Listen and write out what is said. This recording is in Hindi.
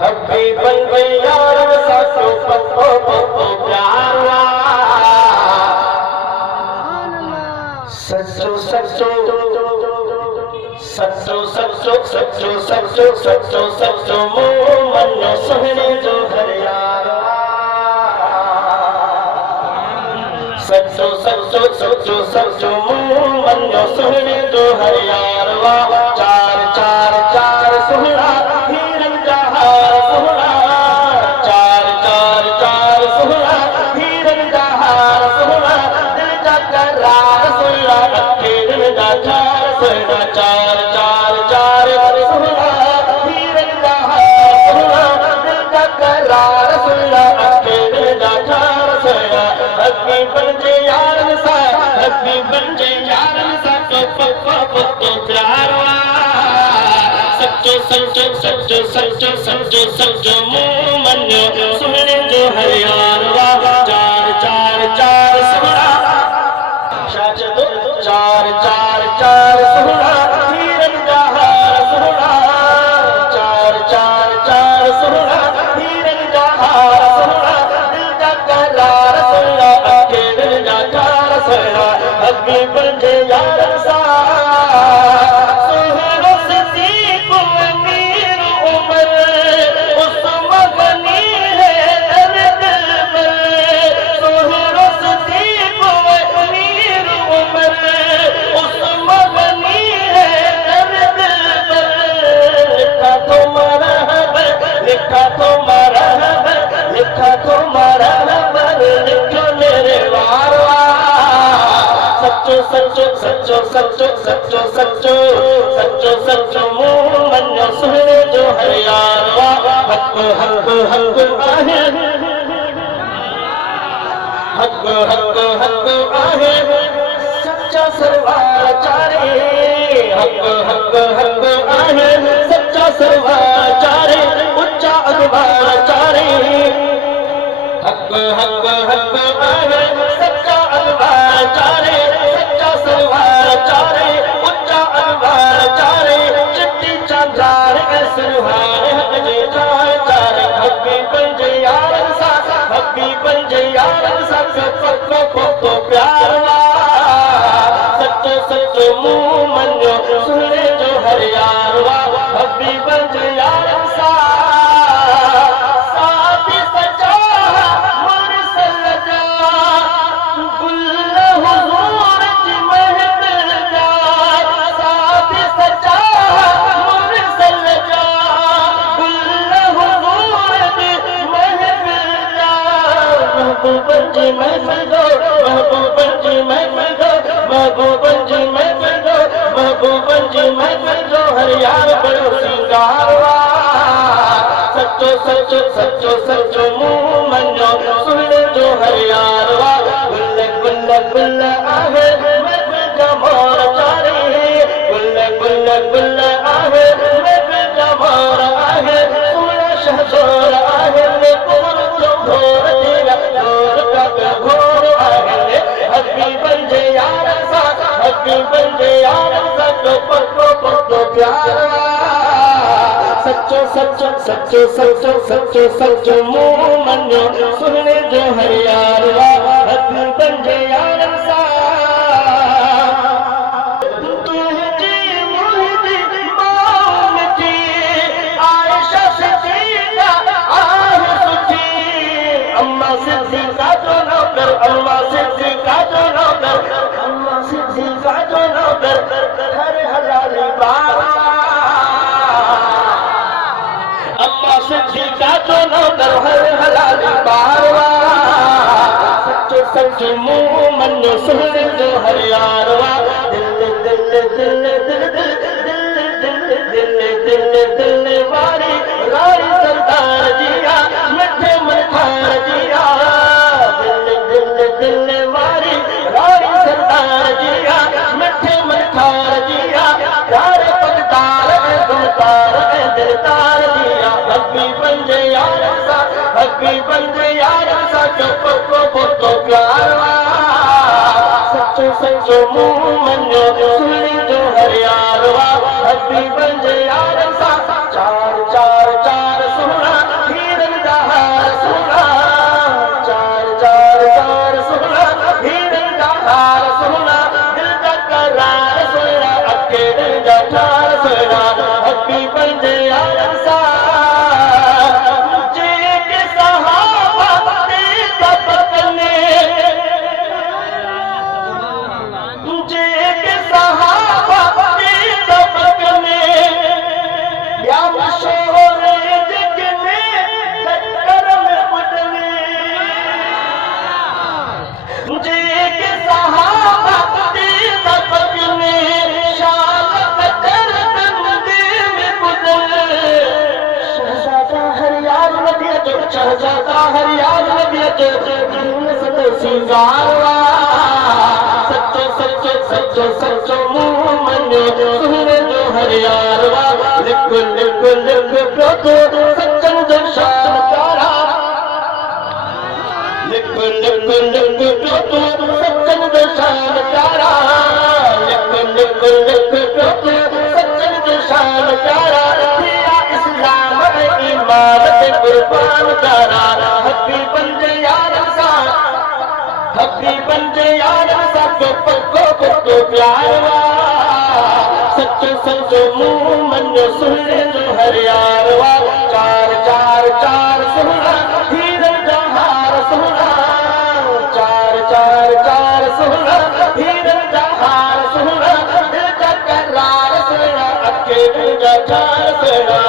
हबीबन के यार सचो पतो पतो प्यारा सचो सचो सचो सचो सचो सचो सचो सचो मन सोहने जो हर यारा सचो सचो सचो सचो मन सोहने जो हर यारवा चार चार चार सोहना हीरन जहार सोहना चार चार चार सोहना हीरन जहार सोहना दिल का करार सोहना हीरन जहार सोहना चार चार चार सोहना हीरन जहार सोहना दिल का करार सोहना हीरन जहार सोहना हबी बन यार सा हबी बन यार सा तो पप्पा तो प्यारा सच्चो सच्चो सच्चो सच्चो सच्चो सच्चो मन सुनने जो हर यार चार चार चार सुना सच दो चार चार चार सुना हीरन जहार सुना चार चार चार सुना हीरन जहार सुना दिल का करार सुना दिल का करार सुना हबी बन यार सा सच्चो सच्चो सच्चो सच्चो सच्चो सच्चो सच्चो मन सुने जो हर यार हक हक हक आहे हक हक हक आहे सच्चा सरवार चारे हक हक हक आहे सच्चा सरवार चारे उच्चा अखबार चारे हक हक हक आहे सच्चा अखबार चारे सरवार चारे उच्चा अलवार चारे चिट्टी चांदार सरवार हजे चार चार हबी बन यार सा हबी बन यार सा पक्को पक्को प्यारा सच्चो सच्चो मुंह मनो सुने जो हर यार हबी बन यार सा साथी सच्चा मन सलजा गुल हुजूर महबूबन जी महफिल दो महबूबन जी महफिल दो महबूबन जी महफिल दो महबूबन जी महफिल दो हर यार बड़ो सिंगारवा सच्चो सच्चो सच्चो सच्चो मुंह मनो सुने जो हर यारवा गुल्ले गुल्ले गुल्ले आहे महफिल का मोर चारे गुल्ले गुल्ले गुल्ले आहे महफिल का मोर आहे सुना शहजोर आहे में कुमर जो घोर घोर आहे हबी बन यार सा हबी बन यार सा तो पक्को पक्को प्यारा सच्चो सच्चो सच्चो सच्चो सच्चो सच्चो मुंह मनो सुनने जो हर यार हबी बन यार सा अम्मा सिद्दीका जो नौकर अम्मा सिद्दीका जो नौकर हर हलाली बाबा अम्मा सिद्दीका जो नौकर हर हलाली बाबा सच्चो सच्चो मुंह मनो सुने जो हर यारवा दिल दिल दिल दिल दिल दिल दिल दिल वारी रानी सरदार जिया मिठे मठार जिया दिल वारी रानी सरदार जिया मिठे मठार जिया प्यार पगदार गुलतार दिलदार जिया हबी बन यार सा हबी बन यार सा जो पक्को पक्को प्यारा सच्चो सच्चो मुंह मनो सुने जो हर यारवा हबी बन यार सा चार चार चार सुना शहजादा हर यार नबी के दिल से सिंगारवा सच्चो सच्चो सच्चो सच्चो मुंह मन्नो सुने जो हर यारवा लिख लिख लिख तो सच्चन जो शान प्यारा लिख लिख लिख तो सच्चन जो शान प्यारा लिख लिख लिख तो सच्चन जो शान प्यारा इस्लाम ईमान ते कुर्बान करा हबी बंदे यार सा हबी बंदे यार सा जो पक्को पक्को प्यारवा सच्चो सच्चो मुंह मन्नो सुने जो हर यारवा चार चार चार सुना हीरन जहार सुना चार चार चार सुना हीरन जहार सुना दिल का करार सुना अके दिल का चार सुना